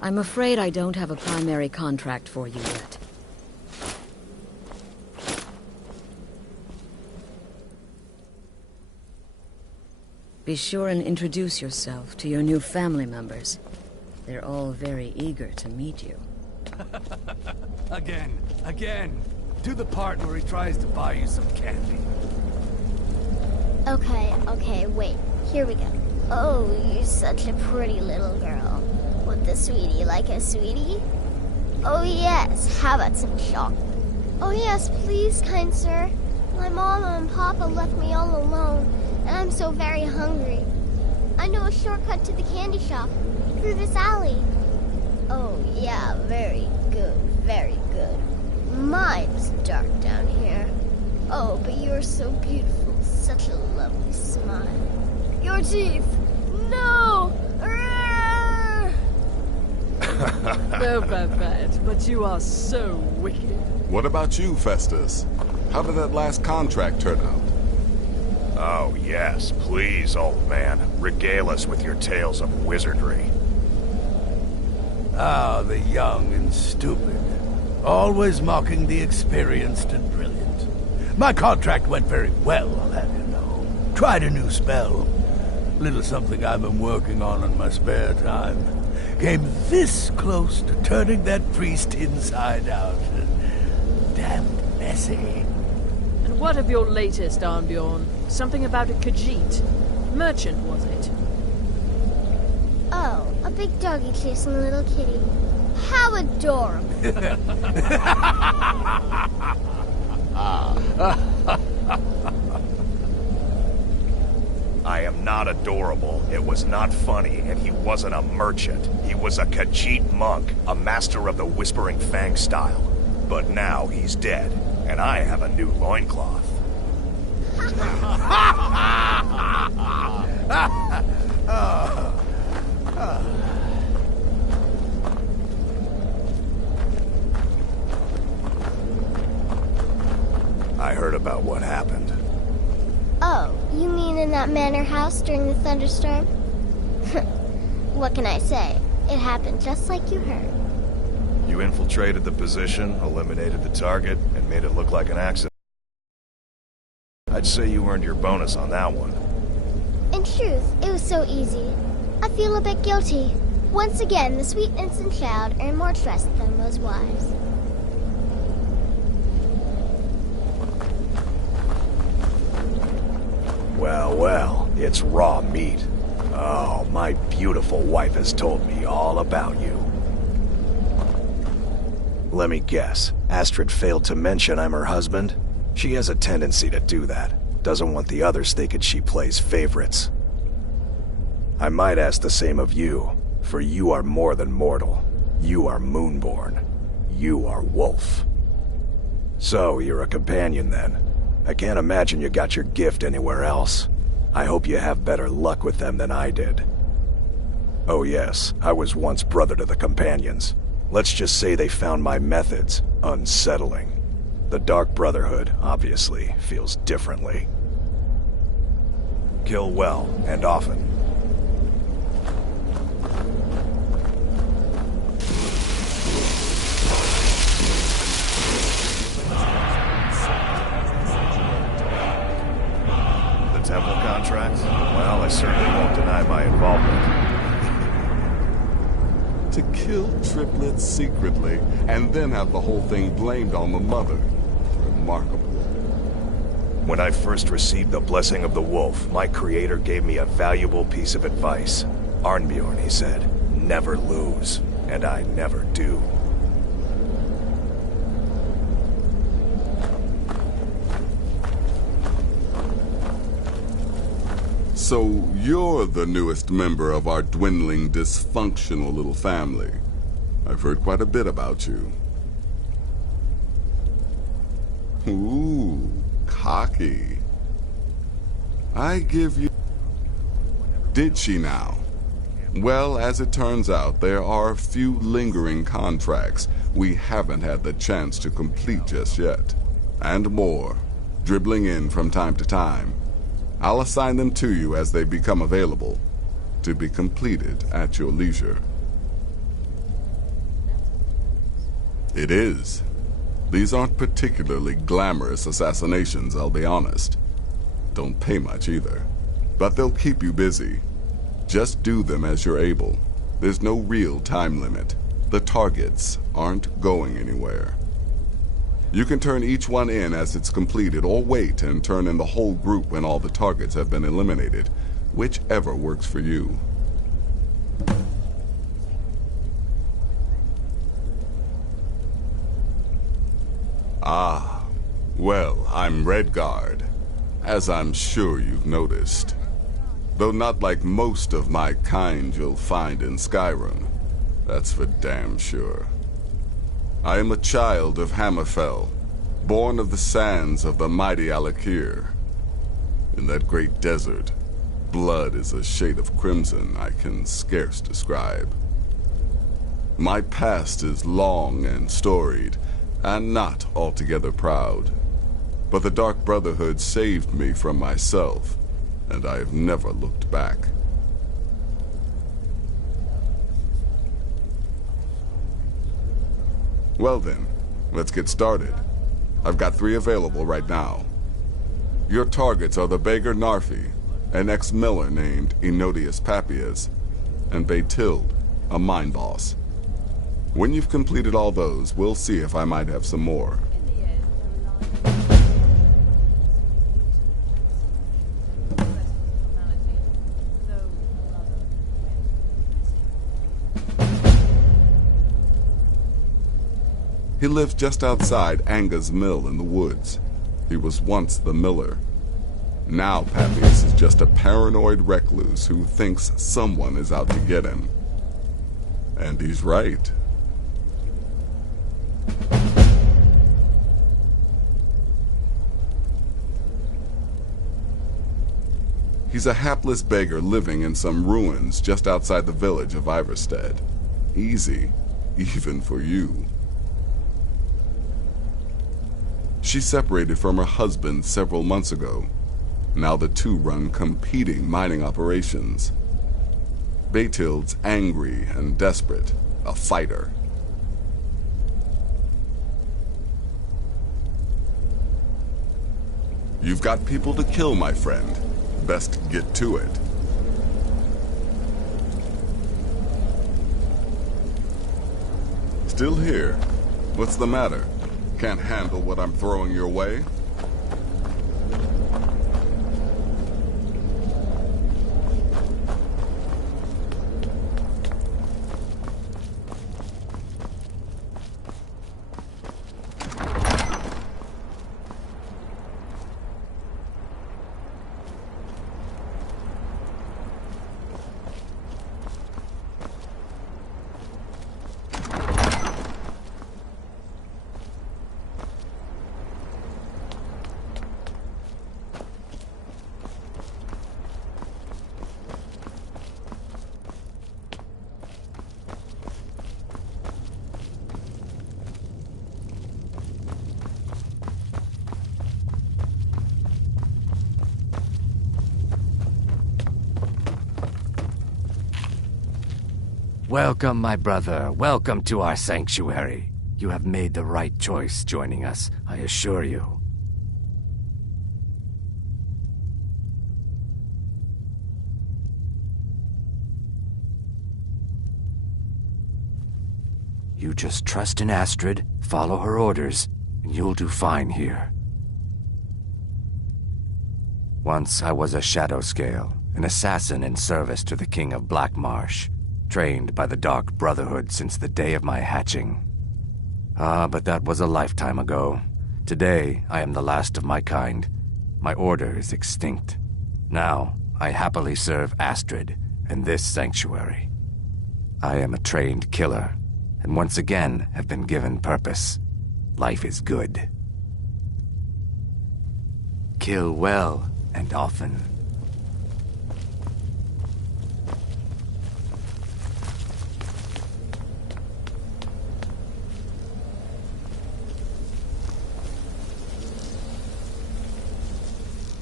I'm afraid I don't have a primary contract for you yet. Be sure and introduce yourself to your new family members. They're all very eager to meet you. Again. Do the part where he tries to buy you some candy. Okay, wait. Here we go. Oh, you're such a pretty little girl. Would the sweetie like a sweetie? Oh yes, how about some chocolate? Oh yes, please, kind sir. My mama and papa left me all alone, and I'm so very hungry. I know a shortcut to the candy shop, through this alley. Oh yeah, very good, very good. My, it's dark down here. Oh, but you're so beautiful, such a lovely smile. Your teeth! No! No, Babette, but you are so wicked. What about you, Festus? How did that last contract turn out? Oh, yes, please, old man. Regale us with your tales of wizardry. Ah, the young and stupid. Always mocking the experienced and brilliant. My contract went very well, I'll have you know. Tried a new spell. Little something I've been working on in my spare time. Came this close to turning that priest inside out. Damned messy. And what of your latest, Arnbjorn? Something about a Khajiit. Merchant, was it? Oh, a big doggy chasing a little kitty. How adorable. I am not adorable. It was not funny, and he wasn't a merchant. He was a Khajiit monk, a master of the Whispering Fang style. But now he's dead, and I have a new loincloth. I heard about what happened. Oh, you mean in that manor house during the thunderstorm? What can I say? It happened just like you heard. You infiltrated the position, eliminated the target, and made it look like an accident. I'd say you earned your bonus on that one. In truth, it was so easy. I feel a bit guilty. Once again, the sweet innocent child earned more trust than was wise. Well, it's raw meat. Oh, my beautiful wife has told me all about you. Let me guess. Astrid failed to mention I'm her husband? She has a tendency to do that. Doesn't want the others thinking she plays favorites. I might ask the same of you, for you are more than mortal. You are Moonborn. You are Wolf. So, you're a companion then. I can't imagine you got your gift anywhere else. I hope you have better luck with them than I did. Oh yes, I was once brother to the companions. Let's just say they found my methods unsettling. The Dark Brotherhood, obviously, feels differently. Kill well, and often. Temple contracts? Well, I certainly won't deny my involvement. To kill triplets secretly, and then have the whole thing blamed on the mother. Remarkable. When I first received the blessing of the wolf, my creator gave me a valuable piece of advice. Arnbjorn, he said, never lose. And I never do. So, you're the newest member of our dwindling, dysfunctional little family. I've heard quite a bit about you. Ooh, cocky. I give you... Did she now? Well, as it turns out, there are a few lingering contracts we haven't had the chance to complete just yet. And more, dribbling in from time to time. I'll assign them to you as they become available, to be completed at your leisure. It is. These aren't particularly glamorous assassinations, I'll be honest. Don't pay much either. But they'll keep you busy. Just do them as you're able. There's no real time limit. The targets aren't going anywhere. You can turn each one in as it's completed, or wait and turn in the whole group when all the targets have been eliminated. Whichever works for you. Ah, well, I'm Redguard, as I'm sure you've noticed. Though not like most of my kind you'll find in Skyrim. That's for damn sure. I am a child of Hammerfell, born of the sands of the mighty Alakir. In that great desert, blood is a shade of crimson I can scarce describe. My past is long and storied, and not altogether proud. But the Dark Brotherhood saved me from myself, and I have never looked back. Well then, let's get started. I've got 3 available right now. Your targets are the beggar Narfi, an ex-miller named Enodius Papias, and Baytild, a mine boss. When you've completed all those, we'll see if I might have some more. He lives just outside Anga's mill in the woods. He was once the miller. Now Papias is just a paranoid recluse who thinks someone is out to get him. And he's right. He's a hapless beggar living in some ruins just outside the village of Iverstead. Easy, even for you. She separated from her husband several months ago. Now the two run competing mining operations. Baytild's angry and desperate, a fighter. You've got people to kill, my friend. Best get to it. Still here? What's the matter? Can't handle what I'm throwing your way? Welcome, my brother. Welcome to our sanctuary. You have made the right choice joining us, I assure you. You just trust in Astrid, follow her orders, and you'll do fine here. Once I was a Shadow Scale, an assassin in service to the King of Blackmarsh. Trained by the Dark Brotherhood since the day of my hatching. But that was a lifetime ago. Today, I am the last of my kind. My order is extinct. Now, I happily serve Astrid and this sanctuary. I am a trained killer, and once again have been given purpose. Life is good. Kill well and often.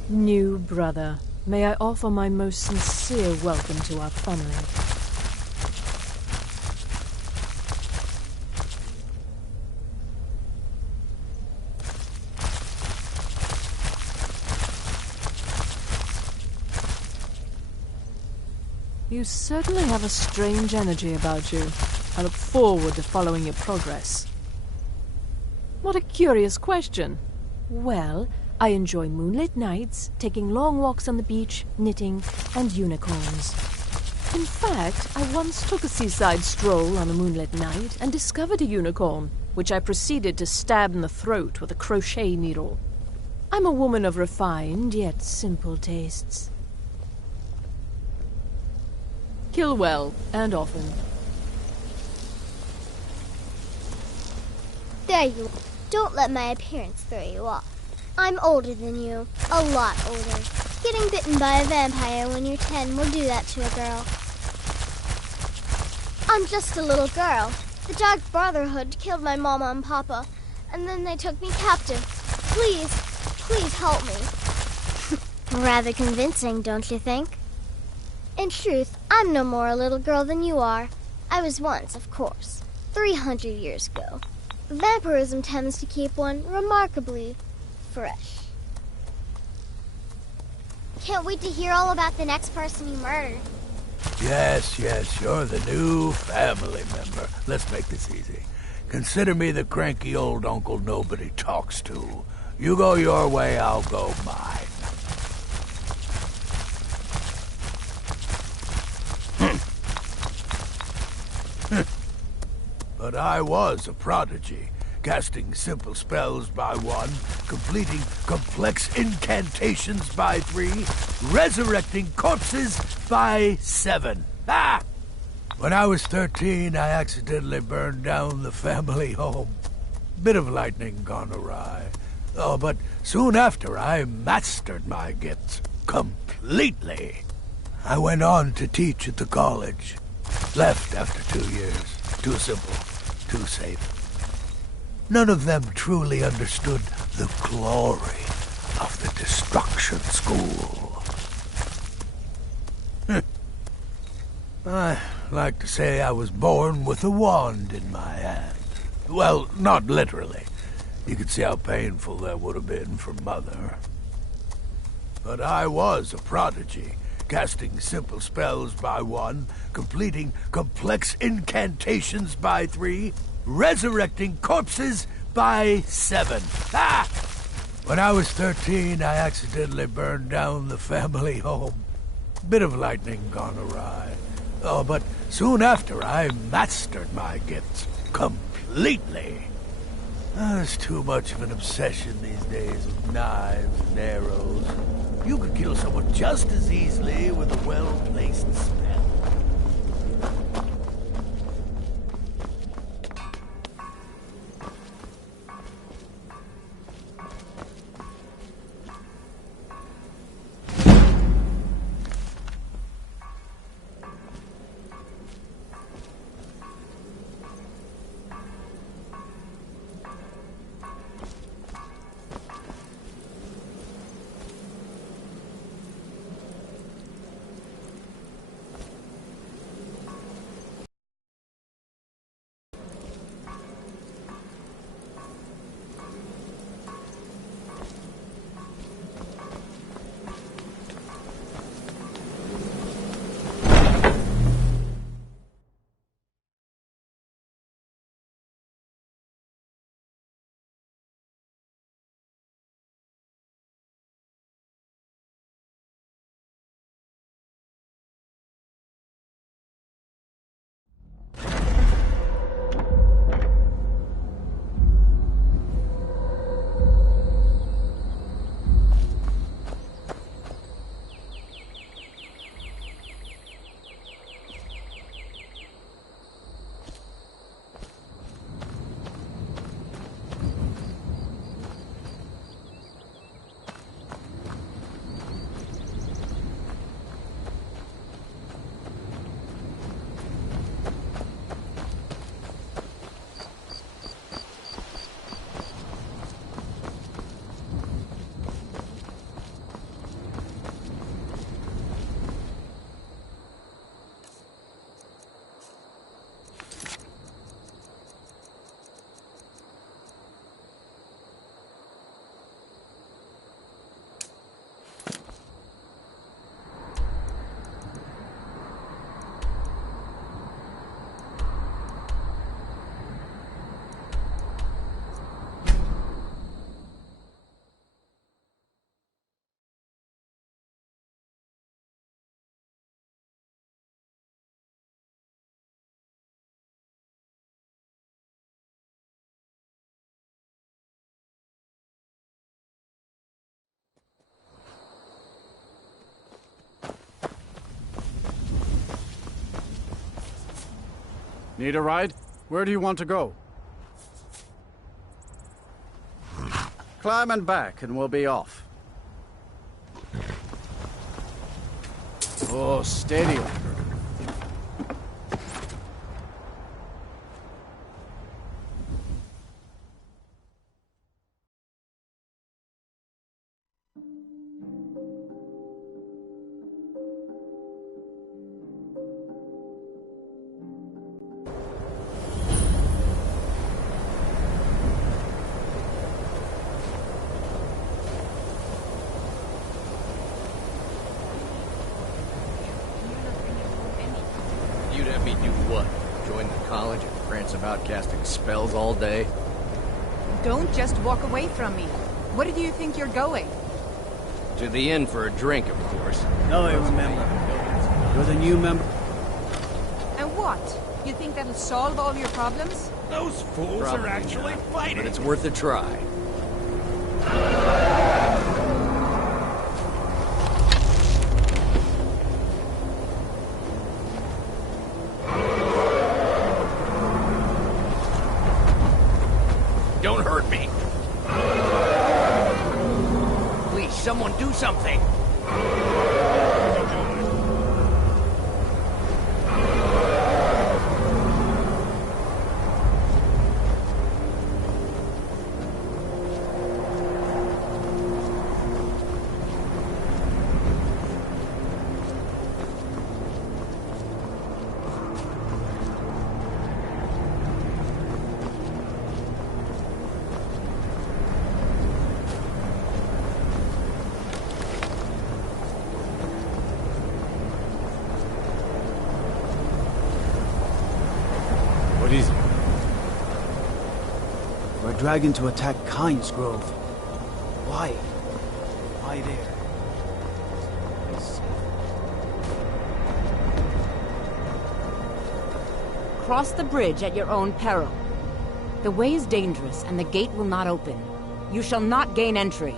New brother, may I offer my most sincere welcome to our family. You certainly have a strange energy about you. I look forward to following your progress. What a curious question. Well, I enjoy moonlit nights, taking long walks on the beach, knitting, and unicorns. In fact, I once took a seaside stroll on a moonlit night and discovered a unicorn, which I proceeded to stab in the throat with a crochet needle. I'm a woman of refined yet simple tastes. Kill well, and often. There you are. Don't let my appearance throw you off. I'm older than you. A lot older. Getting bitten by a vampire when you're 10 will do that to a girl. I'm just a little girl. The Dark Brotherhood killed my mama and papa, and then they took me captive. Please help me. Rather convincing, don't you think? In truth, I'm no more a little girl than you are. I was once, of course, 300 years ago. Vampirism tends to keep one remarkably fresh. Can't wait to hear all about the next person you murdered. Yes, you're the new family member. Let's make this easy. Consider me the cranky old uncle nobody talks to. You go your way, I'll go mine. But I was a prodigy, casting simple spells by 1, completing complex incantations by 3, resurrecting corpses by 7. Ah! When I was 13, I accidentally burned down the family home. Bit of lightning gone awry. Oh, but soon after, I mastered my gifts completely. I went on to teach at the college. Left after 2 years. Too simple. Too safe. None of them truly understood the glory of the Destruction School. I like to say I was born with a wand in my hand. Well, not literally. You could see how painful that would have been for Mother. But I was a prodigy, casting simple spells by 1, completing complex incantations by 3, resurrecting corpses by 7. Ah! When I was 13, I accidentally burned down the family home. Bit of lightning gone awry. Oh, but soon after, I mastered my gifts completely. There's too much of an obsession these days with knives and arrows. You could kill someone just as easily with a well-placed spell. Need a ride? Where do you want to go? Climb and back, and we'll be off. Oh, steady. You'd have me do what? Join the college and prance about casting spells all day? Don't just walk away from me. Where do you think you're going? To the inn for a drink, of course. No, I remember. You're the new member. And what? You think that'll solve all your problems? Those fools Probably are actually not, fighting! but it's worth a try. Don't hurt me! Please, someone do something! What is it? We're dragging to attack Kyne's Grove. Why? Why there? Cross the bridge at your own peril. The way is dangerous, and the gate will not open. You shall not gain entry.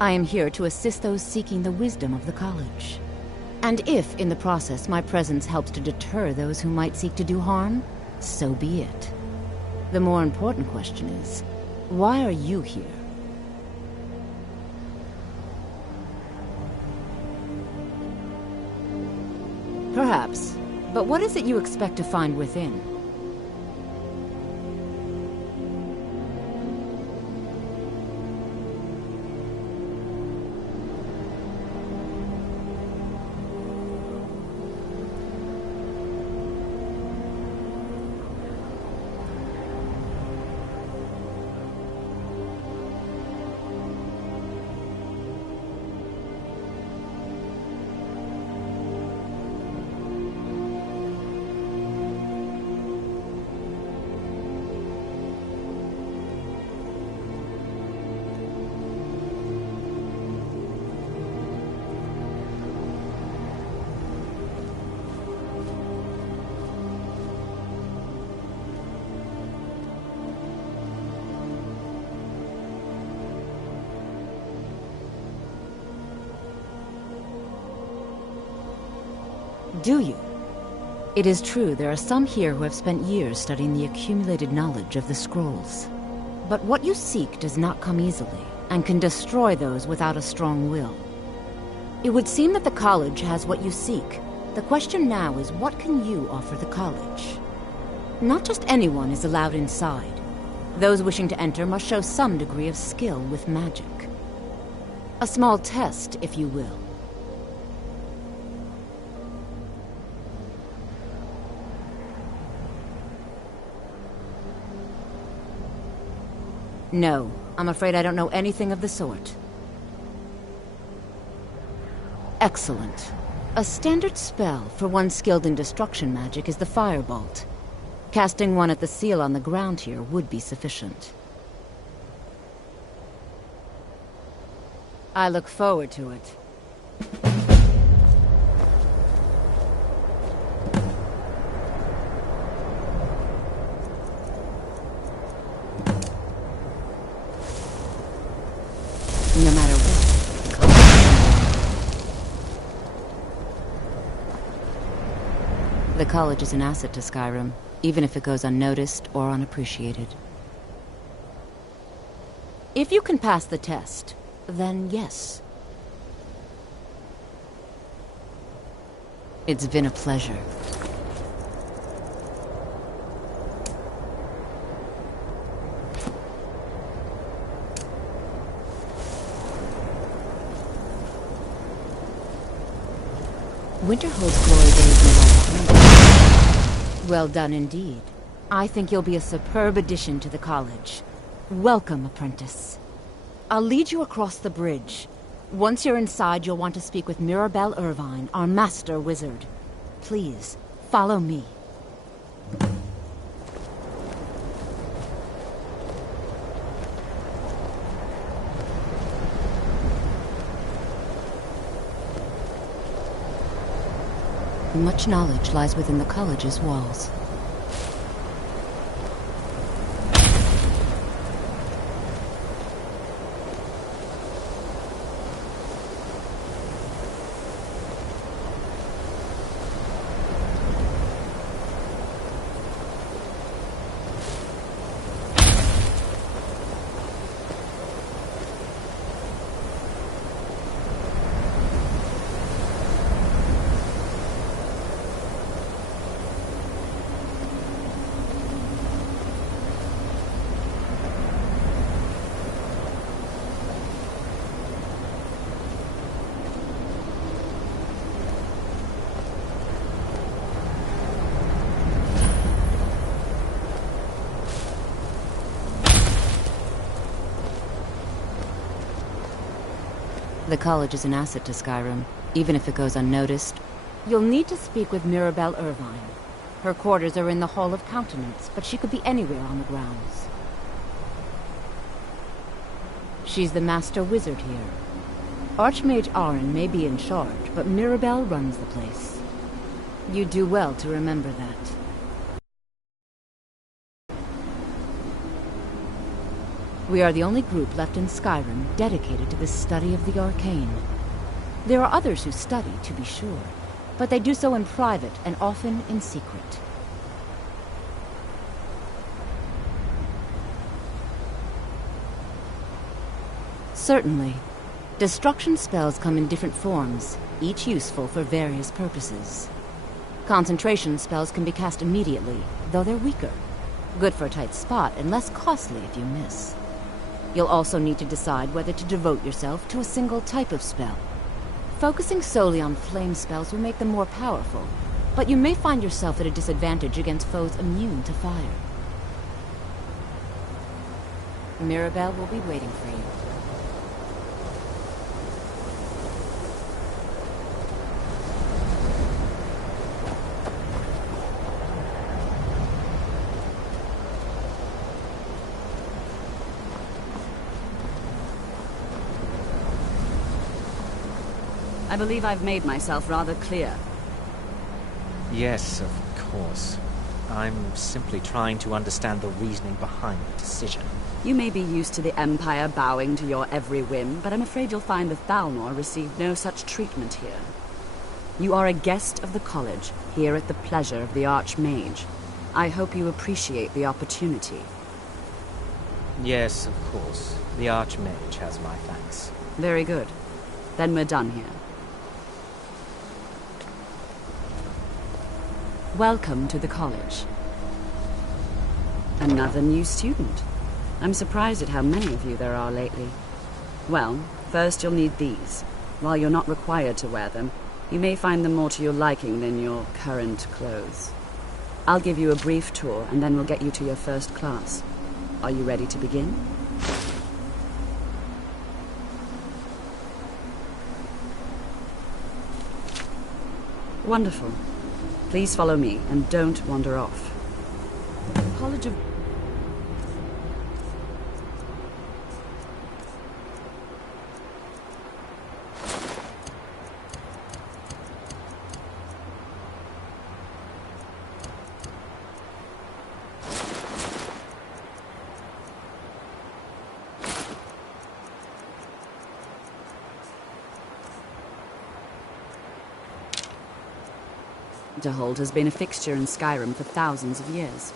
I am here to assist those seeking the wisdom of the college. And if, in the process, my presence helps to deter those who might seek to do harm, so be it. The more important question is, why are you here? Perhaps, but what is it you expect to find within? Do you? It is true there are some here who have spent years studying the accumulated knowledge of the scrolls. But what you seek does not come easily, and can destroy those without a strong will. It would seem that the college has what you seek. The question now is, what can you offer the college? Not just anyone is allowed inside. Those wishing to enter must show some degree of skill with magic. A small test, if you will. No, I'm afraid I don't know anything of the sort. Excellent. A standard spell for one skilled in destruction magic is the Firebolt. Casting one at the seal on the ground here would be sufficient. I look forward to it. No matter what. college is an asset to Skyrim, even if it goes unnoticed or unappreciated. If you can pass the test, then yes. It's been a pleasure. Winterhold's glory days no longer behind. Well done indeed. I think you'll be a superb addition to the college. Welcome, apprentice. I'll lead you across the bridge. Once you're inside, you'll want to speak with Mirabelle Irvine, our master wizard. Please, follow me. Much knowledge lies within the college's walls. The college is an asset to Skyrim, even if it goes unnoticed. You'll need to speak with Mirabelle Irvine. Her quarters are in the Hall of Countenance, but she could be anywhere on the grounds. She's the master wizard here. Archmage Aaron may be in charge, but Mirabelle runs the place. You do well to remember that. We are the only group left in Skyrim dedicated to the study of the arcane. There are others who study, to be sure, but they do so in private and often in secret. Certainly. Destruction spells come in different forms, each useful for various purposes. Concentration spells can be cast immediately, though they're weaker. Good for a tight spot and less costly if you miss. You'll also need to decide whether to devote yourself to a single type of spell. Focusing solely on flame spells will make them more powerful, but you may find yourself at a disadvantage against foes immune to fire. Mirabelle will be waiting for you. I believe I've made myself rather clear. Yes, of course. I'm simply trying to understand the reasoning behind the decision. You may be used to the Empire bowing to your every whim, but I'm afraid you'll find the Thalmor received no such treatment here. You are a guest of the college, here at the pleasure of the Archmage. I hope you appreciate the opportunity. Yes, of course. The Archmage has my thanks. Very good. Then we're done here. Welcome to the college. Another new student. I'm surprised at how many of you there are lately. Well, first you'll need these. While you're not required to wear them, you may find them more to your liking than your current clothes. I'll give you a brief tour, and then we'll get you to your first class. Are you ready to begin? Wonderful. Please follow me, and don't wander off. College of... to hold has been a fixture in Skyrim for thousands of years.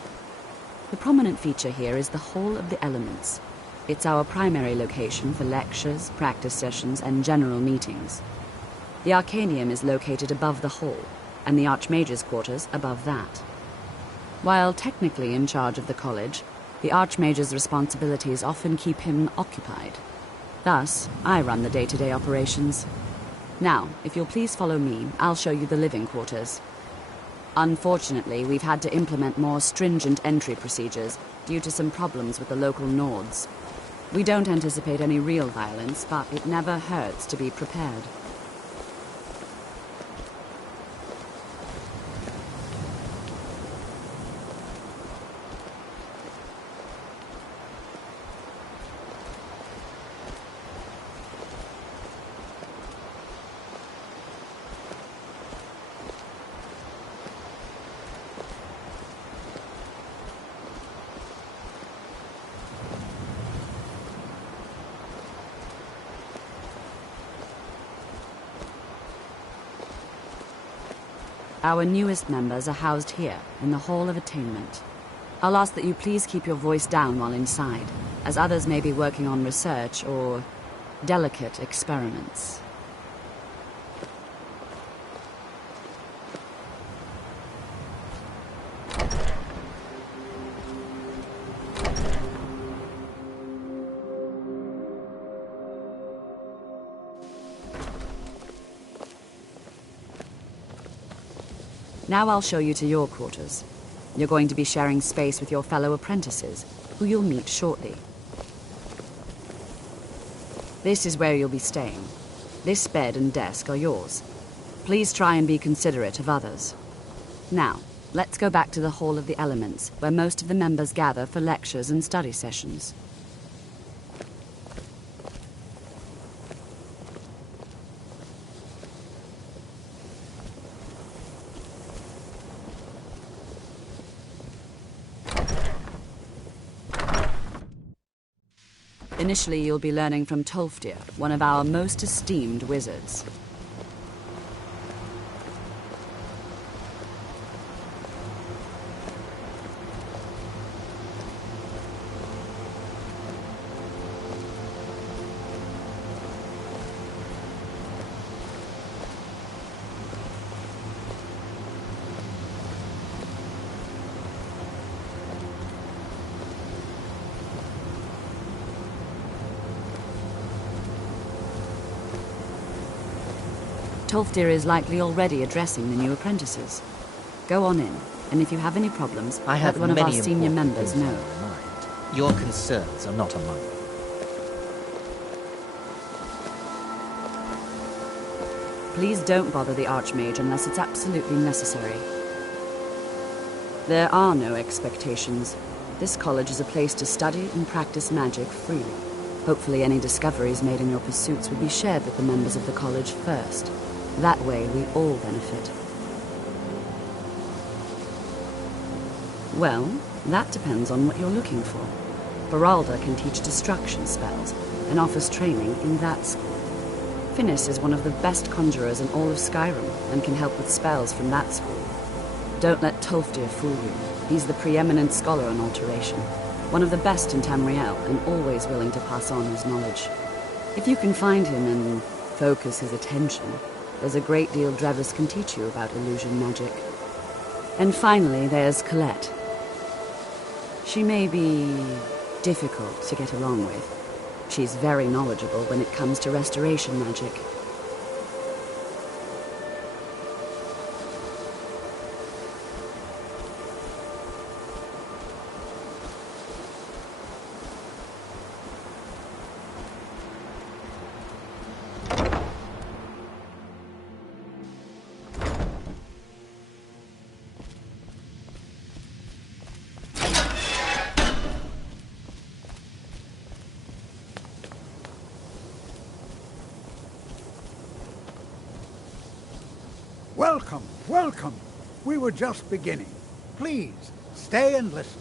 The prominent feature here is the Hall of the Elements. It's our primary location for lectures, practice sessions, and general meetings. The Arcanium is located above the hall, and the Archmage's quarters above that. While technically in charge of the college, the Archmage's responsibilities often keep him occupied. Thus, I run the day-to-day operations. Now, if you'll please follow me, I'll show you the living quarters. Unfortunately, we've had to implement more stringent entry procedures due to some problems with the local Nords. We don't anticipate any real violence, but it never hurts to be prepared. Our newest members are housed here, in the Hall of Attainment. I'll ask that you please keep your voice down while inside, as others may be working on research or delicate experiments. Now I'll show you to your quarters. You're going to be sharing space with your fellow apprentices, who you'll meet shortly. This is where you'll be staying. This bed and desk are yours. Please try and be considerate of others. Now, let's go back to the Hall of the Elements, where most of the members gather for lectures and study sessions. Initially, you'll be learning from Tolfdir, one of our most esteemed wizards. Tolfdir is likely already addressing the new apprentices. Go on in, and if you have any problems, I have let one of our many senior important members things know. on my mind. Your concerns are not among them. Please don't bother the Archmage unless it's absolutely necessary. There are no expectations. This college is a place to study and practice magic freely. Hopefully any discoveries made in your pursuits will be shared with the members of the college first. That way, we all benefit. Well, that depends on what you're looking for. Beralda can teach destruction spells and offers training in that school. Finis is one of the best conjurers in all of Skyrim and can help with spells from that school. Don't let Tolfdir fool you. He's the preeminent scholar on alteration, one of the best in Tamriel and always willing to pass on his knowledge. If you can find him and focus his attention, there's a great deal Drevis can teach you about illusion magic. And finally, there's Colette. She may be difficult to get along with. She's very knowledgeable when it comes to restoration magic. Welcome, welcome. We were just beginning. Please, stay and listen.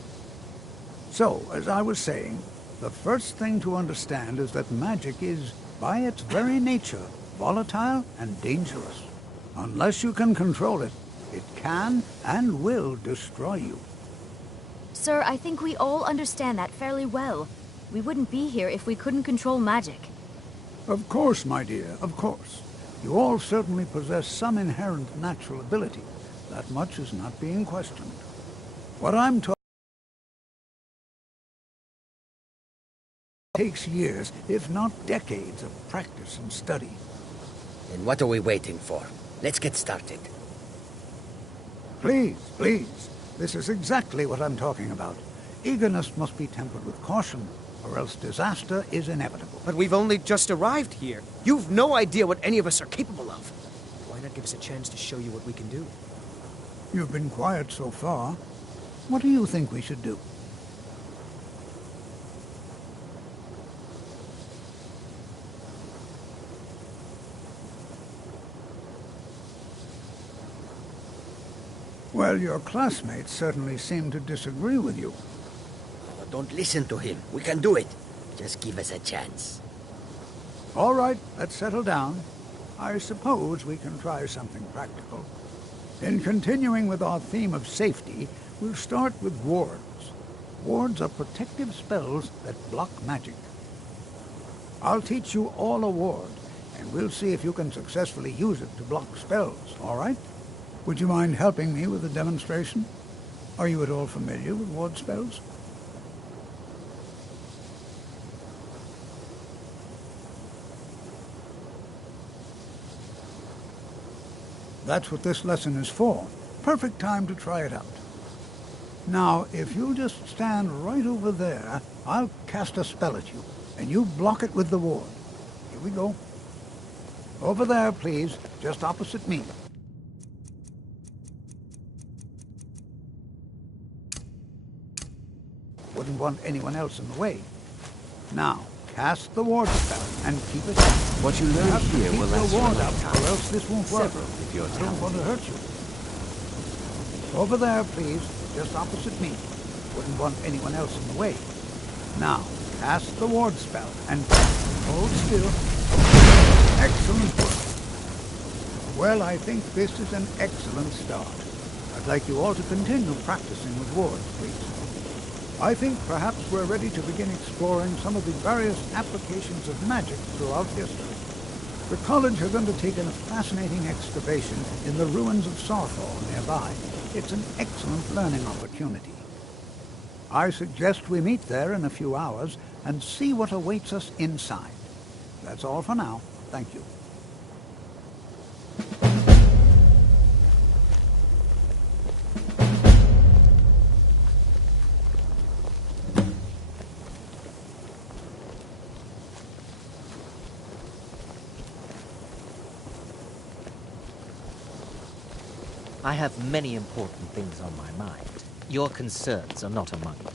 So, as I was saying, the first thing to understand is that magic is, by its very nature, volatile and dangerous. Unless you can control it, It can and will destroy you. Sir, I think we all understand that fairly well. We wouldn't be here if we couldn't control magic. Of course, my dear, of course. You all certainly possess some inherent natural ability. That much is not being questioned. What I'm talking takes years, if not decades, of practice and study. Then what are we waiting for? Let's get started. Please, please. This is exactly what I'm talking about. Eagerness must be tempered with caution, or else disaster is inevitable. But we've only just arrived here. You've no idea what any of us are capable of. Why not give us a chance to show you what we can do? You've been quiet so far. What do you think we should do? Well, your classmates certainly seem to disagree with you. Oh, don't listen to him. We can do it. Just give us a chance. All right, let's settle down. I suppose we can try something practical. In continuing with our theme of safety, we'll start with wards. Wards are protective spells that block magic. I'll teach you all a ward, and we'll see if you can successfully use it to block spells, all right? Would you mind helping me with a demonstration? Are you at all familiar with ward spells? That's what this lesson is for. Perfect time to try it out. Now, if you'll just stand right over there, I'll cast a spell at you, and you block it with the ward. Here we go. Over there, please, just opposite me. Wouldn't want anyone else in the way. Now, cast the ward spell and keep it up. What you learn here will last the ward for a up, lifetime. or else this won't work. Several, if you're I don't want to hurt you. Over there, please, just opposite me. Wouldn't want anyone else in the way. Now, cast the ward spell and hold still. Excellent work. Well, I think this is an excellent start. I'd like you all to continue practicing with wards, please. I think perhaps we're ready to begin exploring some of the various applications of magic throughout history. The college are going to take in a fascinating excavation in the ruins of Sarthal nearby. It's an excellent learning opportunity. I suggest we meet there in a few hours and see what awaits us inside. That's all for now. Thank you. I have many important things on my mind. Your concerns are not among them.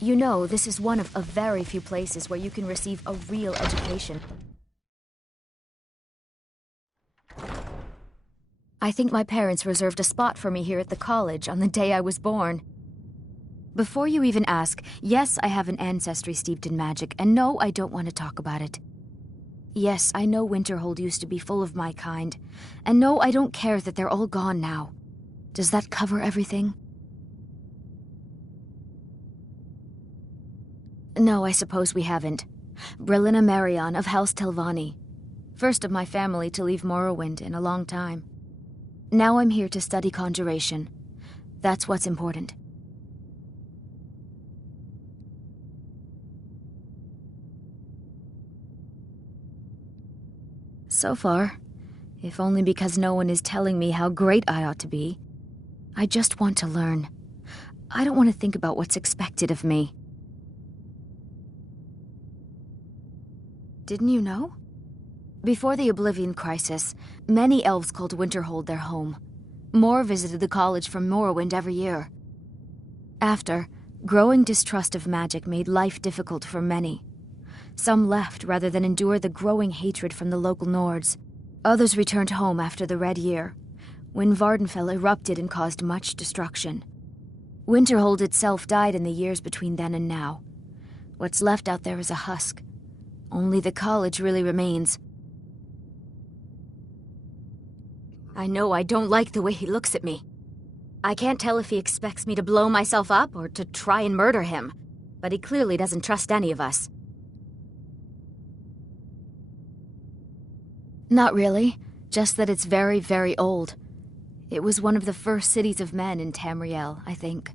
You know, this is one of a very few places where you can receive a real education. I think my parents reserved a spot for me here at the college on the day I was born. Before you even ask, yes, I have an ancestry steeped in magic, and no, I don't want to talk about it. Yes, I know Winterhold used to be full of my kind, and no, I don't care that they're all gone now. Does that cover everything? No, I suppose we haven't. Brillina Marion of House Telvanni. First of my family to leave Morrowind in a long time. Now I'm here to study conjuration. That's what's important. So far, if only because no one is telling me how great I ought to be. I just want to learn. I don't want to think about what's expected of me. Didn't you know? Before the Oblivion Crisis, many elves called Winterhold their home. More visited the college from Morrowind every year. After, growing distrust of magic made life difficult for many. Some left rather than endure the growing hatred from the local Nords. Others returned home after the Red Year, when Vardenfell erupted and caused much destruction. Winterhold itself died in the years between then and now. What's left out there is a husk. Only the college really remains. I know I don't like the way he looks at me. I can't tell if he expects me to blow myself up or to try and murder him, but he clearly doesn't trust any of us. Not really, just that it's very, very old. It was one of the first cities of men in Tamriel, I think.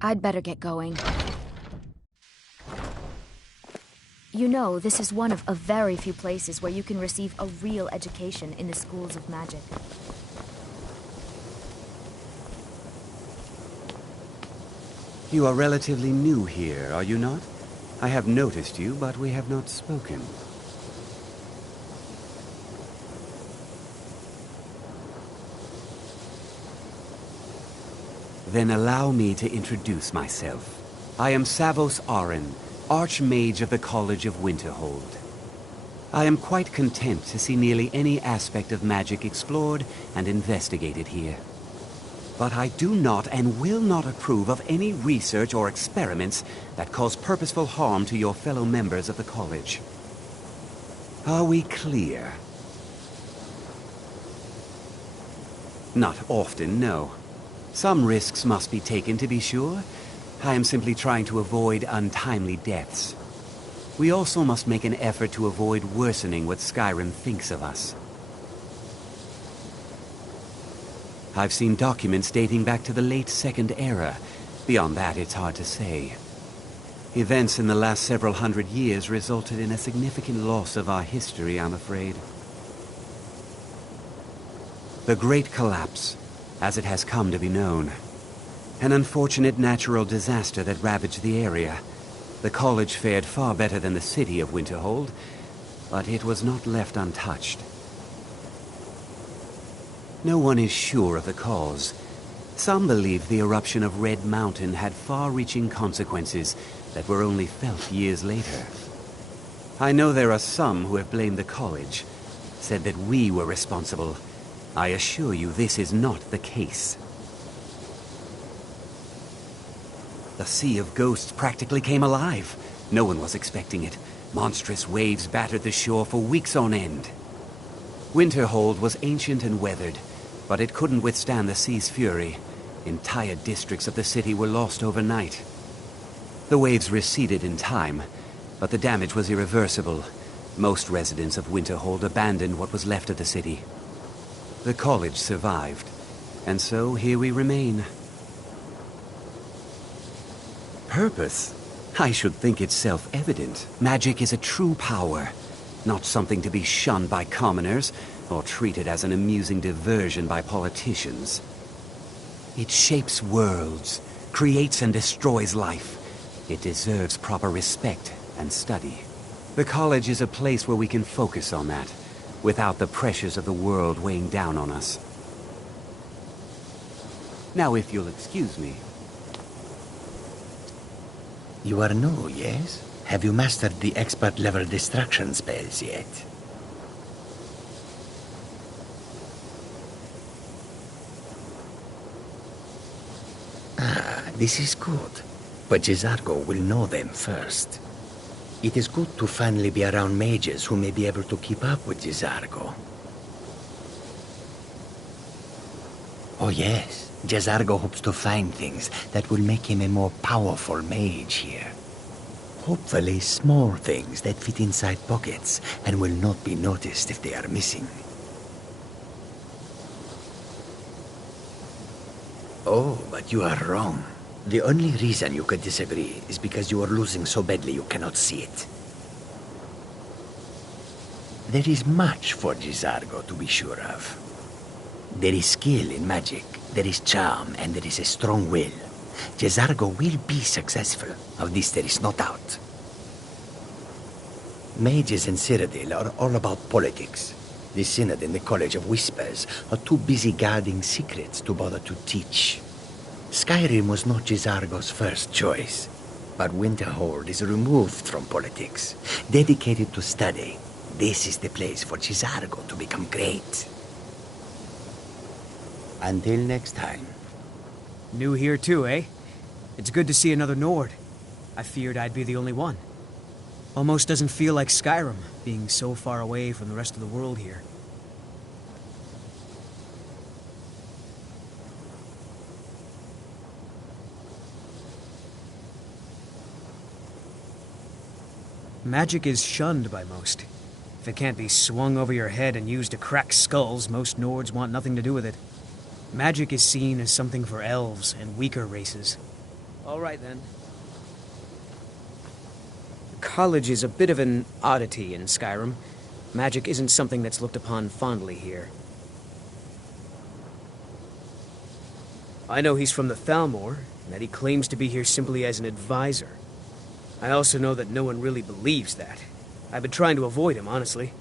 I'd better get going. You know, this is one of a very few places where you can receive a real education in the schools of magic. You are relatively new here, are you not? I have noticed you, but we have not spoken. Then allow me to introduce myself. I am Savos Arin, Archmage of the College of Winterhold. I am quite content to see nearly any aspect of magic explored and investigated here. But I do not and will not approve of any research or experiments that cause purposeful harm to your fellow members of the college. Are we clear? Not often, no. Some risks must be taken, to be sure. I am simply trying to avoid untimely deaths. We also must make an effort to avoid worsening what Skyrim thinks of us. I've seen documents dating back to the late Second Era. Beyond that, it's hard to say. Events in the last several hundred years resulted in a significant loss of our history, I'm afraid. The Great Collapse, as it has come to be known. An unfortunate natural disaster that ravaged the area. The college fared far better than the city of Winterhold, but it was not left untouched. No one is sure of the cause. Some believe the eruption of Red Mountain had far-reaching consequences that were only felt years later. I know there are some who have blamed the college, said that we were responsible. I assure you this is not the case. The Sea of Ghosts practically came alive. No one was expecting it. Monstrous waves battered the shore for weeks on end. Winterhold was ancient and weathered, but it couldn't withstand the sea's fury. Entire districts of the city were lost overnight. The waves receded in time, but the damage was irreversible. Most residents of Winterhold abandoned what was left of the city. The college survived, and so here we remain. Purpose? I should think it's self-evident. Magic is a true power, not something to be shunned by commoners, or treated as an amusing diversion by politicians. It shapes worlds, creates and destroys life. It deserves proper respect and study. The college is a place where we can focus on that, without the pressures of the world weighing down on us. Now, if you'll excuse me. You are new, yes? Have you mastered the expert-level distraction spells yet? Ah, this is good. But Jizargo will know them first. It is good to finally be around mages who may be able to keep up with Jizargo. Oh yes. Jizargo hopes to find things that will make him a more powerful mage here. Hopefully small things that fit inside pockets and will not be noticed if they are missing. Oh, but you are wrong. The only reason you could disagree is because you are losing so badly you cannot see it. There is much for Jizargo to be sure of. There is skill in magic, there is charm, and there is a strong will. Jizargo will be successful. Of this there is no doubt. Mages in Cyrodiil are all about politics. The Synod and the College of Whispers are too busy guarding secrets to bother to teach. Skyrim was not Jizargo's first choice, but Winterhold is removed from politics, dedicated to study. This is the place for Jizargo to become great. Until next time. New here too, eh? It's good to see another Nord. I feared I'd be the only one. Almost doesn't feel like Skyrim, being so far away from the rest of the world here. Magic is shunned by most. If it can't be swung over your head and used to crack skulls, most Nords want nothing to do with it. Magic is seen as something for elves and weaker races. All right, then. College is a bit of an oddity in Skyrim. Magic isn't something that's looked upon fondly here. I know he's from the Thalmor, and that he claims to be here simply as an advisor. I also know that no one really believes that. I've been trying to avoid him, honestly.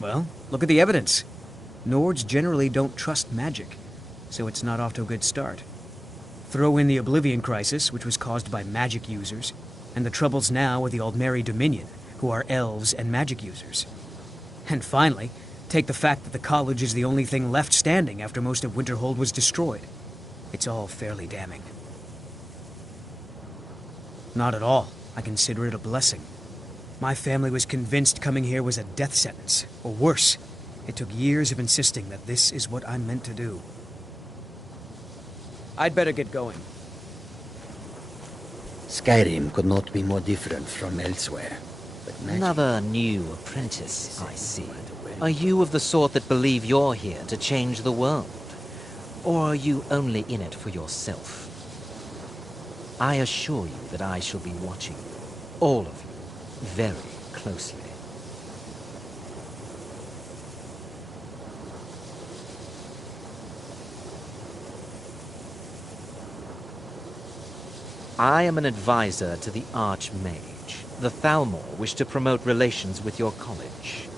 Well, look at the evidence. Nords generally don't trust magic, so it's not off to a good start. Throw in the Oblivion Crisis, which was caused by magic users, and the troubles now with the Aldmeri Dominion, who are elves and magic users. And finally, take the fact that the college is the only thing left standing after most of Winterhold was destroyed. It's all fairly damning. Not at all. I consider it a blessing. My family was convinced coming here was a death sentence, or worse. It took years of insisting that this is what I'm meant to do. I'd better get going. Skyrim could not be more different from elsewhere. But magic... Another new apprentice, I see. Are you of the sort that believe you're here to change the world? Or are you only in it for yourself? I assure you that I shall be watching you, all of you, very closely. I am an advisor to the Archmage. The Thalmor wish to promote relations with your college.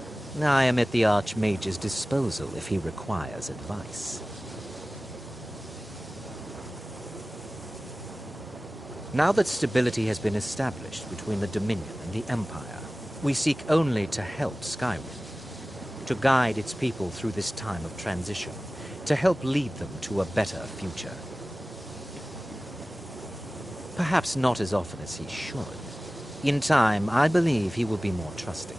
I am at the Archmage's disposal if he requires advice. Now that stability has been established between the Dominion and the Empire, we seek only to help Skyrim, to guide its people through this time of transition, to help lead them to a better future. Perhaps not as often as he should. In time, I believe he will be more trusting.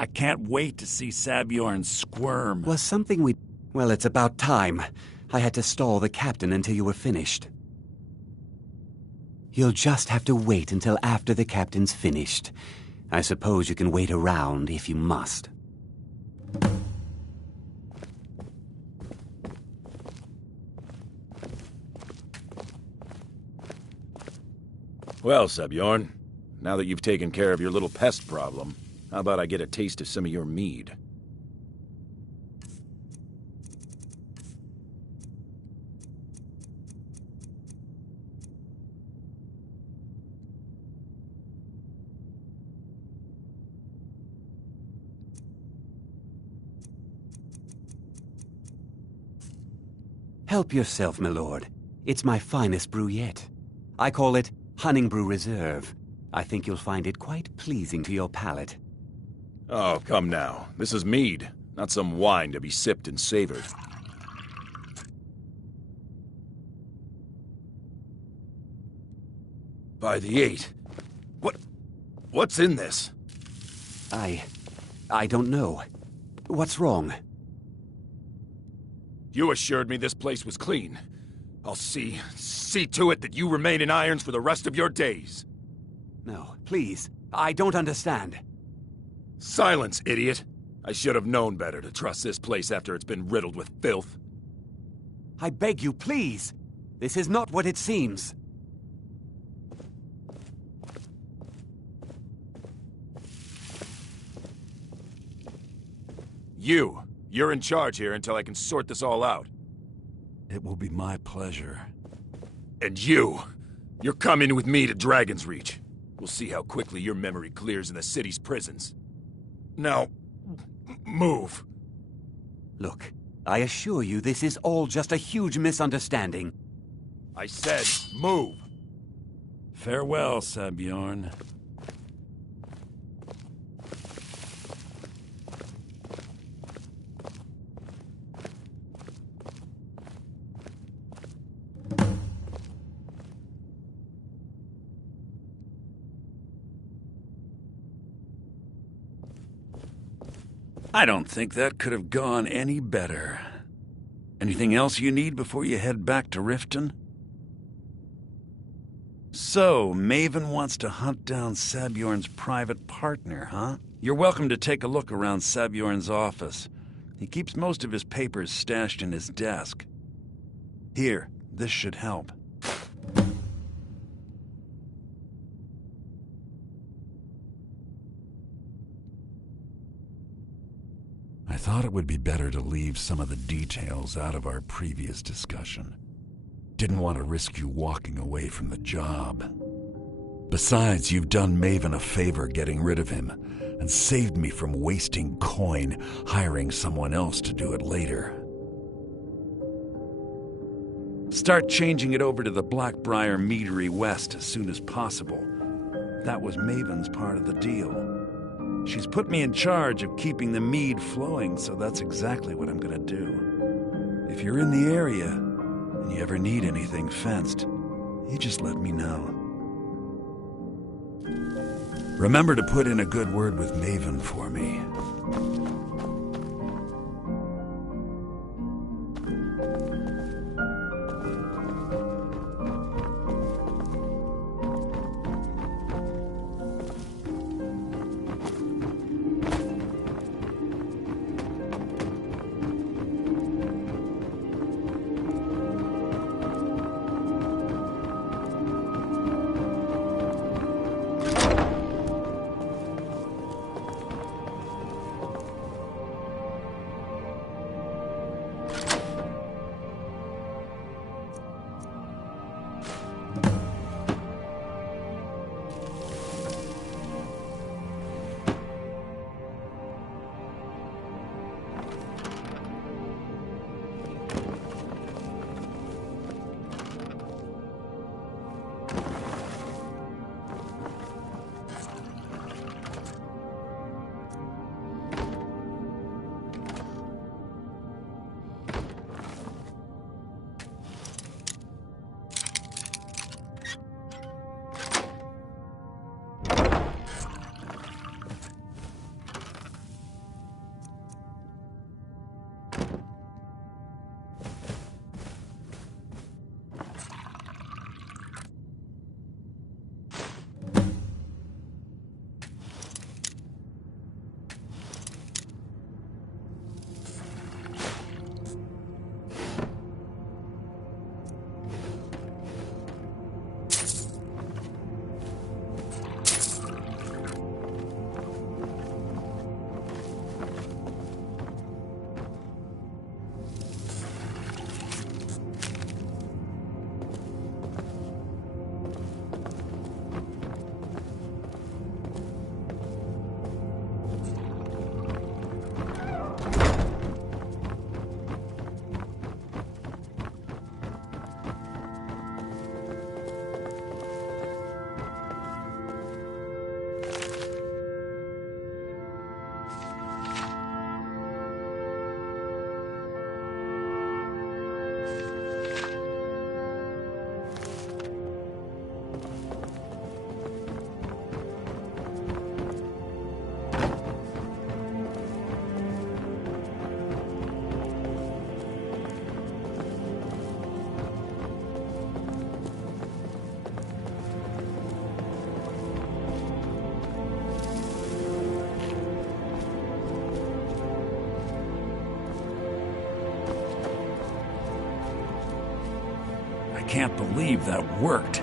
I can't wait to see Sabjorn squirm. Was something we... Well, it's about time. I had to stall the captain until you were finished. You'll just have to wait until after the captain's finished. I suppose you can wait around if you must. Well, Sabjorn, now that you've taken care of your little pest problem, how about I get a taste of some of your mead? Help yourself, my lord. It's my finest brew yet. I call it Honningbrew Reserve. I think you'll find it quite pleasing to your palate. Oh, come now. This is mead, not some wine to be sipped and savored. By the 8. What's in this? I don't know. What's wrong? You assured me this place was clean. I'll see to it that you remain in irons for the rest of your days. No, please. I don't understand. Silence, idiot. I should have known better to trust this place after it's been riddled with filth. I beg you, please. This is not what it seems. You're in charge here until I can sort this all out. It will be my pleasure. And you're coming with me to Dragon's Reach. We'll see how quickly your memory clears in the city's prisons. Now, move. Look, I assure you this is all just a huge misunderstanding. I said, move. Farewell, Sabjorn. I don't think that could have gone any better. Anything else you need before you head back to Riften? So, Maven wants to hunt down Sabjorn's private partner, huh? You're welcome to take a look around Sabjorn's office. He keeps most of his papers stashed in his desk. Here, this should help. I thought it would be better to leave some of the details out of our previous discussion. Didn't want to risk you walking away from the job. Besides, you've done Maven a favor getting rid of him, and saved me from wasting coin hiring someone else to do it later. Start changing it over to the Blackbriar Meadery West as soon as possible. That was Maven's part of the deal. She's put me in charge of keeping the mead flowing, so that's exactly what I'm gonna do. If you're in the area, and you ever need anything fenced, you just let me know. Remember to put in a good word with Maven for me. can't believe that worked.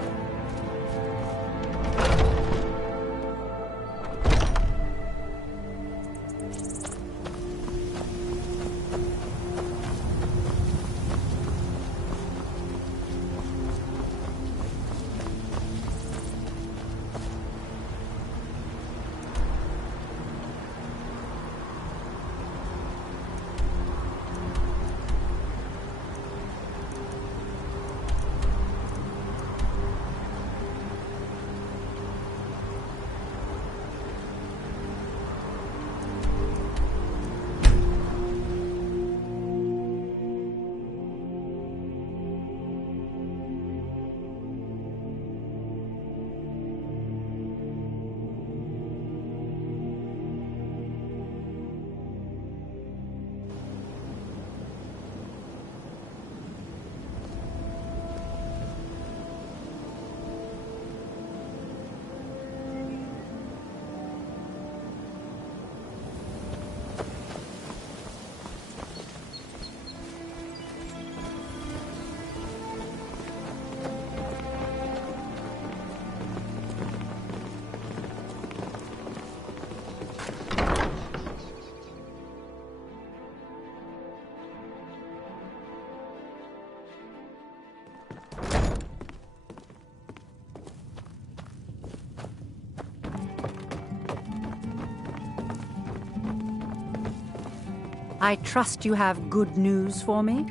I trust you have good news for me?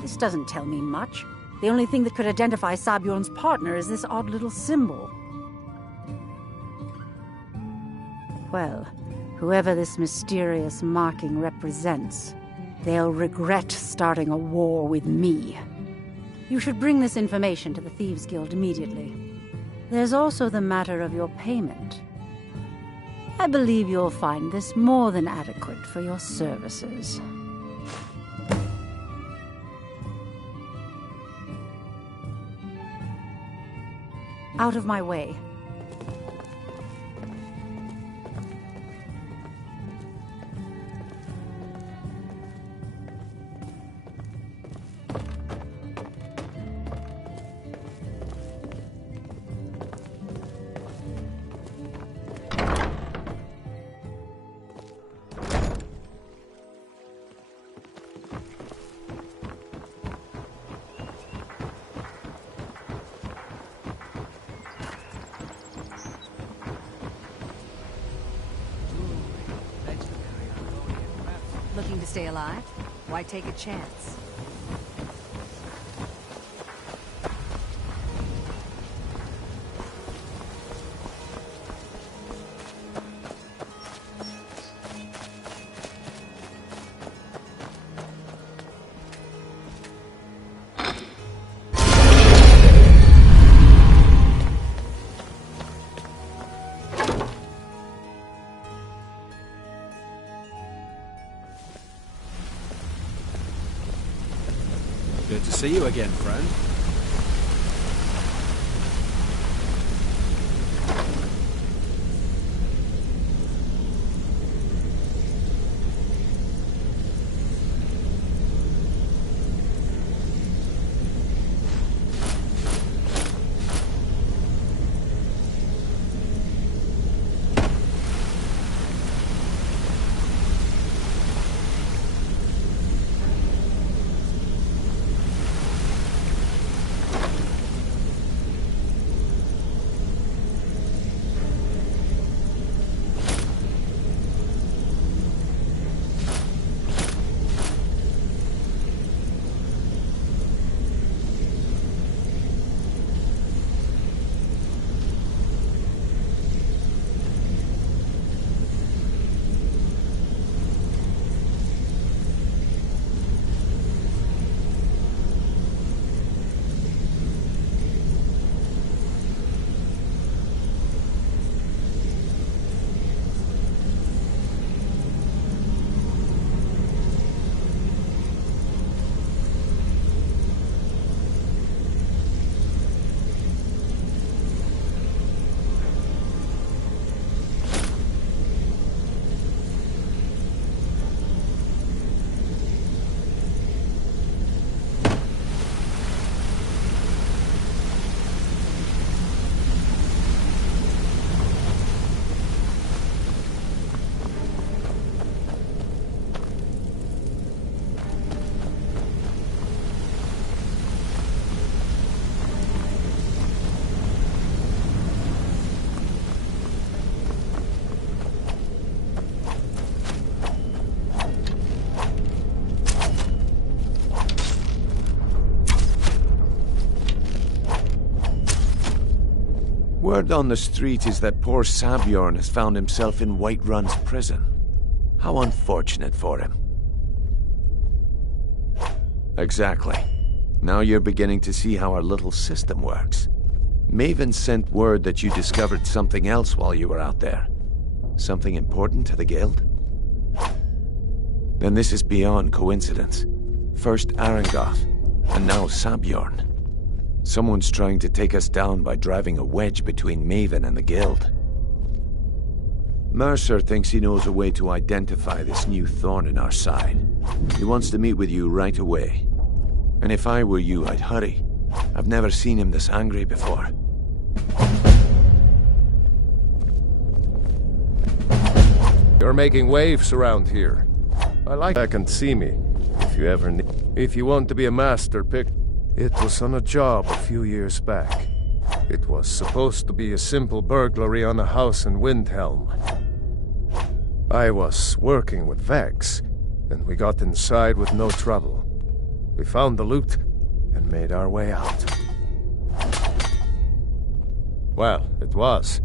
This doesn't tell me much. The only thing that could identify Sabjorn's partner is this odd little symbol. Well, whoever this mysterious marking represents, they'll regret starting a war with me. You should bring this information to the Thieves' Guild immediately. There's also the matter of your payment. I believe you'll find this more than adequate for your services. Out of my way. Looking to stay alive? Why take a chance? Good to see you again, friend. Word on the street is that poor Sabjorn has found himself in Whiterun's prison. How unfortunate for him. Exactly. Now you're beginning to see how our little system works. Maven sent word that you discovered something else while you were out there. Something important to the guild? Then this is beyond coincidence. First Arangoth, and now Sabjorn. Someone's trying to take us down by driving a wedge between Maven and the guild. Mercer thinks he knows a way to identify this new thorn in our side. He wants to meet with you right away. And if I were you, I'd hurry. I've never seen him this angry before. You're making waves around here. I like back and see me, if you ever need. If you want to be a master pick, it was on a job a few years back. It was supposed to be a simple burglary on a house in Windhelm. I was working with Vex, and we got inside with no trouble. We found the loot and made our way out. Well, it was,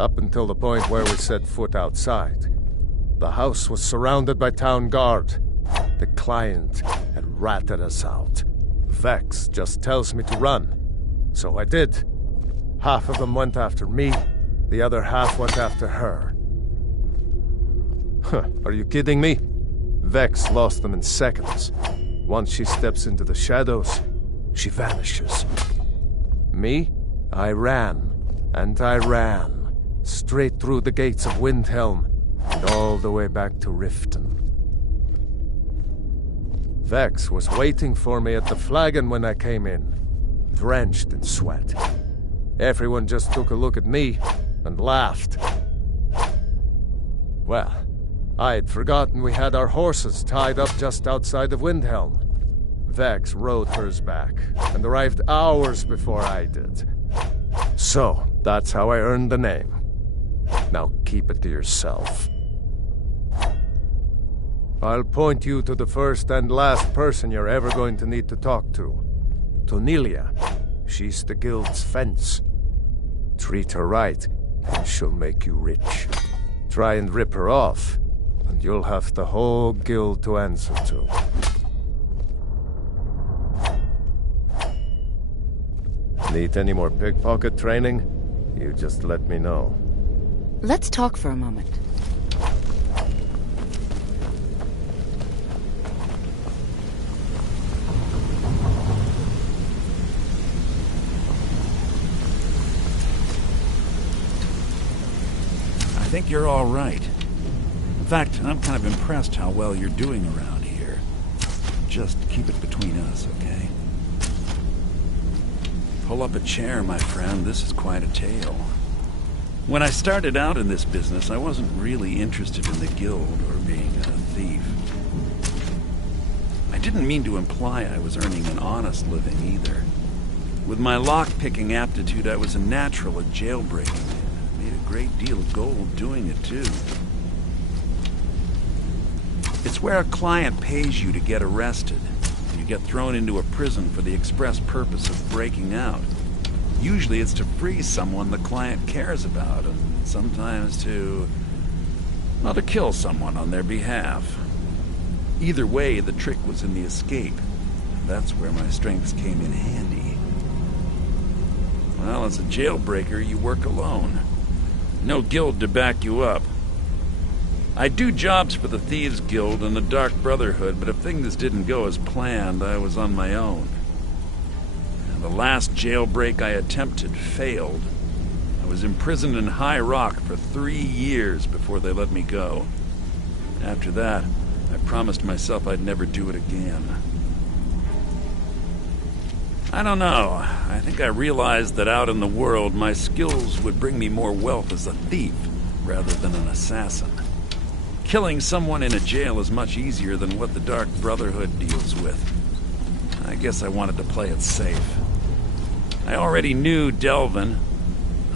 up until the point where we set foot outside. The house was surrounded by town guard. The client had ratted us out. Vex just tells me to run. So I did. Half of them went after me, the other half went after her. Huh, are you kidding me? Vex lost them in seconds. Once she steps into the shadows, she vanishes. Me? I ran, and I ran, straight through the gates of Windhelm, and all the way back to Riften. Vex was waiting for me at the flagon when I came in, drenched in sweat. Everyone just took a look at me and laughed. Well, I had forgotten we had our horses tied up just outside of Windhelm. Vex rode hers back and arrived hours before I did. So, that's how I earned the name. Now keep it to yourself. I'll point you to the first and last person you're ever going to need to talk to. Tonilia. She's the guild's fence. Treat her right, and she'll make you rich. Try and rip her off, and you'll have the whole guild to answer to. Need any more pickpocket training? You just let me know. Let's talk for a moment. I think you're all right. In fact, I'm kind of impressed how well you're doing around here. Just keep it between us, okay? Pull up a chair, my friend. This is quite a tale. When I started out in this business, I wasn't really interested in the guild or being a thief. I didn't mean to imply I was earning an honest living either. With my lock-picking aptitude, I was a natural at jailbreaking. Made a great deal of gold doing it, too. It's where a client pays you to get arrested. You get thrown into a prison for the express purpose of breaking out. Usually it's to free someone the client cares about, and sometimes to kill someone on their behalf. Either way, the trick was in the escape. That's where my strengths came in handy. Well, as a jailbreaker, you work alone. No guild to back you up. I do jobs for the Thieves Guild and the Dark Brotherhood, but if things didn't go as planned, I was on my own. And the last jailbreak I attempted failed. I was imprisoned in High Rock for 3 years before they let me go. After that, I promised myself I'd never do it again. I don't know. I think I realized that out in the world, my skills would bring me more wealth as a thief rather than an assassin. Killing someone in a jail is much easier than what the Dark Brotherhood deals with. I guess I wanted to play it safe. I already knew Delvin.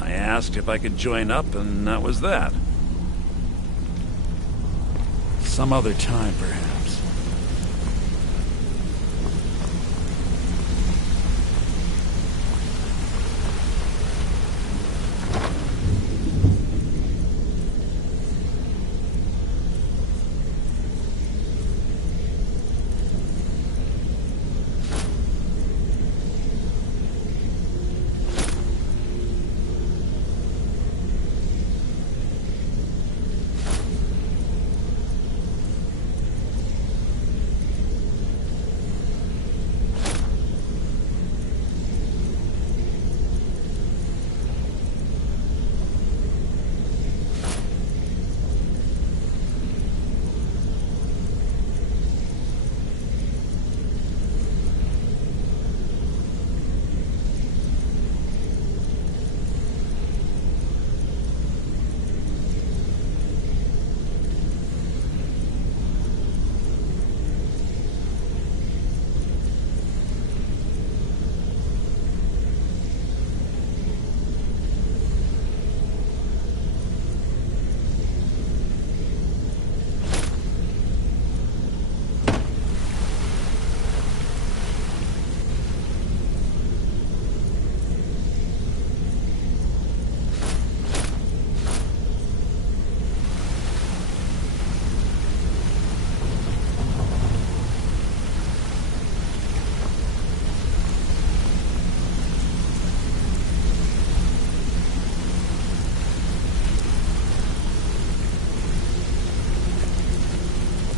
I asked if I could join up, and that was that. Some other time, perhaps.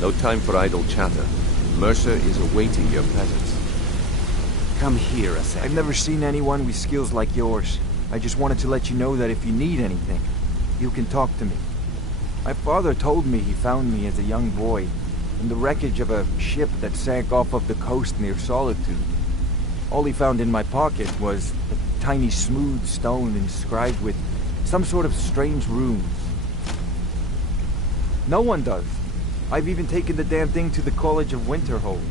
No time for idle chatter. Mercer is awaiting your presence. Come here a second. I've never seen anyone with skills like yours. I just wanted to let you know that if you need anything, you can talk to me. My father told me he found me as a young boy in the wreckage of a ship that sank off of the coast near Solitude. All he found in my pocket was a tiny smooth stone inscribed with some sort of strange runes. No one does. I've even taken the damn thing to the College of Winterhold.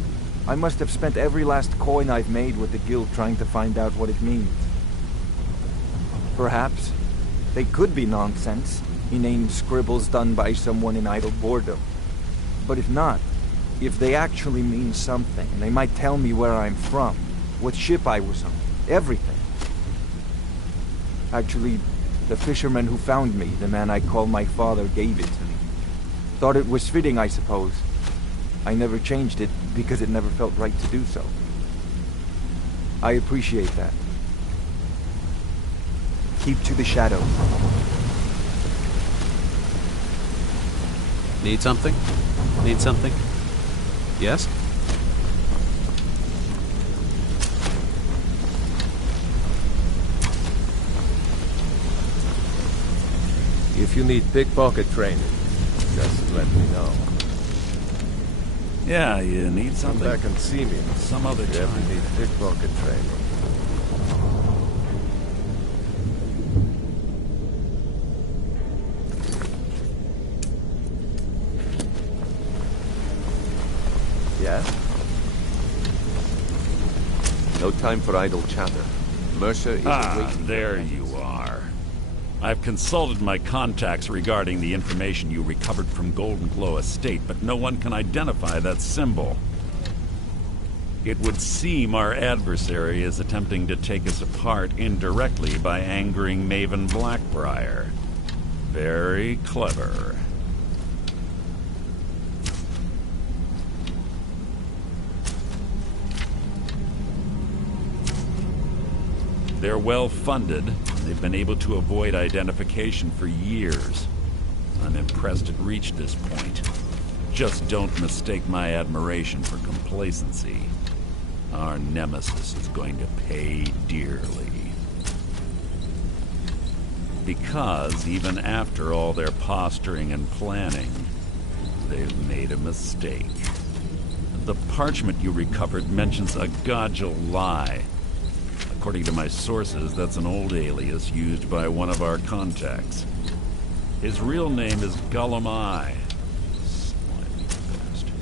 I must have spent every last coin I've made with the guild trying to find out what it means. Perhaps they could be nonsense, inane scribbles done by someone in idle boredom. But if not, if they actually mean something, they might tell me where I'm from, what ship I was on, everything. Actually, the fisherman who found me, the man I call my father, gave it to me. Thought it was fitting, I suppose. I never changed it because it never felt right to do so. I appreciate that. Keep to the shadow. Need something? Need something? Yes? If you need pickpocket training, just let me know. Yeah, you need something? Come back and see me. Some other if you time. ever need pickpocket training. Yes? No time for idle chatter. Mercer is awaiting. There you are. I've consulted my contacts regarding the information you recovered from Golden Glow Estate, but no one can identify that symbol. It would seem our adversary is attempting to take us apart indirectly by angering Maven Blackbriar. Very clever. They're well funded. They've been able to avoid identification for years. I'm impressed it reached this point. Just don't mistake my admiration for complacency. Our nemesis is going to pay dearly. Because even after all their posturing and planning, they've made a mistake. The parchment you recovered mentions a Godjal lie. According to my sources, that's an old alias used by one of our contacts. His real name is Gullumai. Slimy bastard.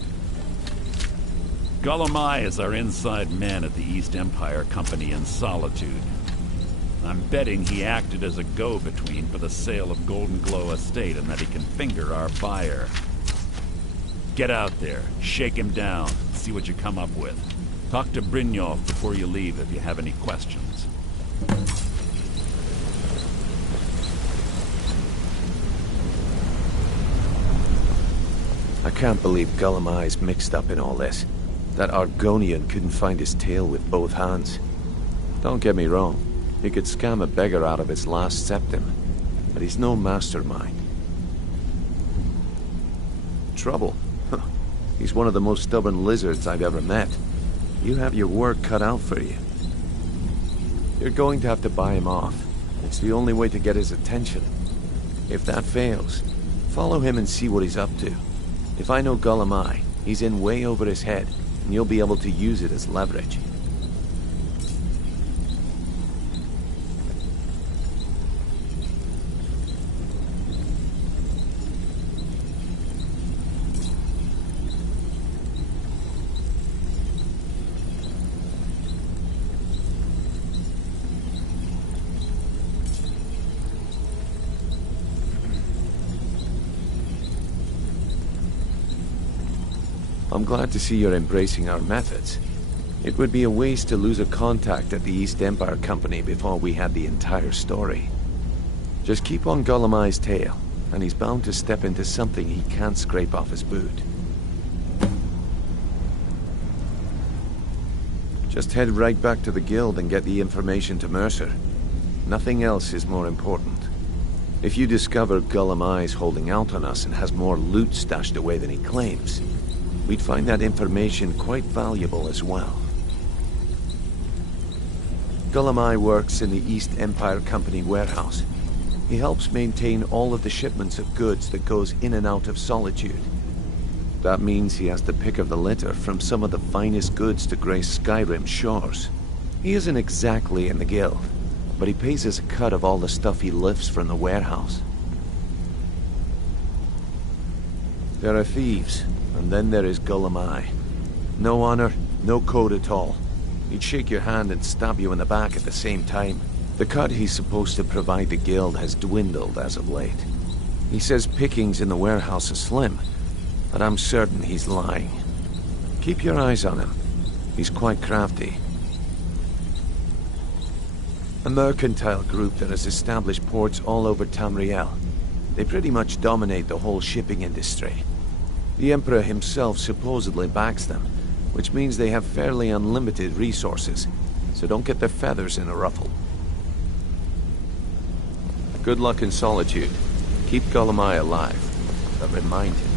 Gullumai is our inside man at the East Empire Company in Solitude. I'm betting he acted as a go-between for the sale of Golden Glow Estate and that he can finger our buyer. Get out there, shake him down, see what you come up with. Talk to Brynjolf before you leave if you have any questions. I can't believe Gullumai's mixed up in all this. That Argonian couldn't find his tail with both hands. Don't get me wrong, he could scam a beggar out of his last septim, but he's no mastermind. Trouble? He's one of the most stubborn lizards I've ever met. You have your work cut out for you. You're going to have to buy him off. It's the only way to get his attention. If that fails, follow him and see what he's up to. If I know Gullumai, he's in way over his head, and you'll be able to use it as leverage. I'm glad to see you're embracing our methods. It would be a waste to lose a contact at the East Empire Company before we had the entire story. Just keep on Gullumai's tail, and he's bound to step into something he can't scrape off his boot. Just head right back to the guild and get the information to Mercer. Nothing else is more important. If you discover Gullumai's holding out on us and has more loot stashed away than he claims, We'd find that information quite valuable as well. Gulamai works in the East Empire Company warehouse. He helps maintain all of the shipments of goods that goes in and out of Solitude. That means he has the pick of the litter from some of the finest goods to grace Skyrim shores. He isn't exactly in the guild, but he pays us a cut of all the stuff he lifts from the warehouse. There are thieves, and then there is Gulamai. No honor, no code at all. He'd shake your hand and stab you in the back at the same time. The cut he's supposed to provide the guild has dwindled as of late. He says pickings in the warehouse are slim, but I'm certain he's lying. Keep your eyes on him. He's quite crafty. A mercantile group that has established ports all over Tamriel. They pretty much dominate the whole shipping industry. The Emperor himself supposedly backs them, which means they have fairly unlimited resources, so don't get their feathers in a ruffle. Good luck in Solitude. Keep Gulamai alive, but remind him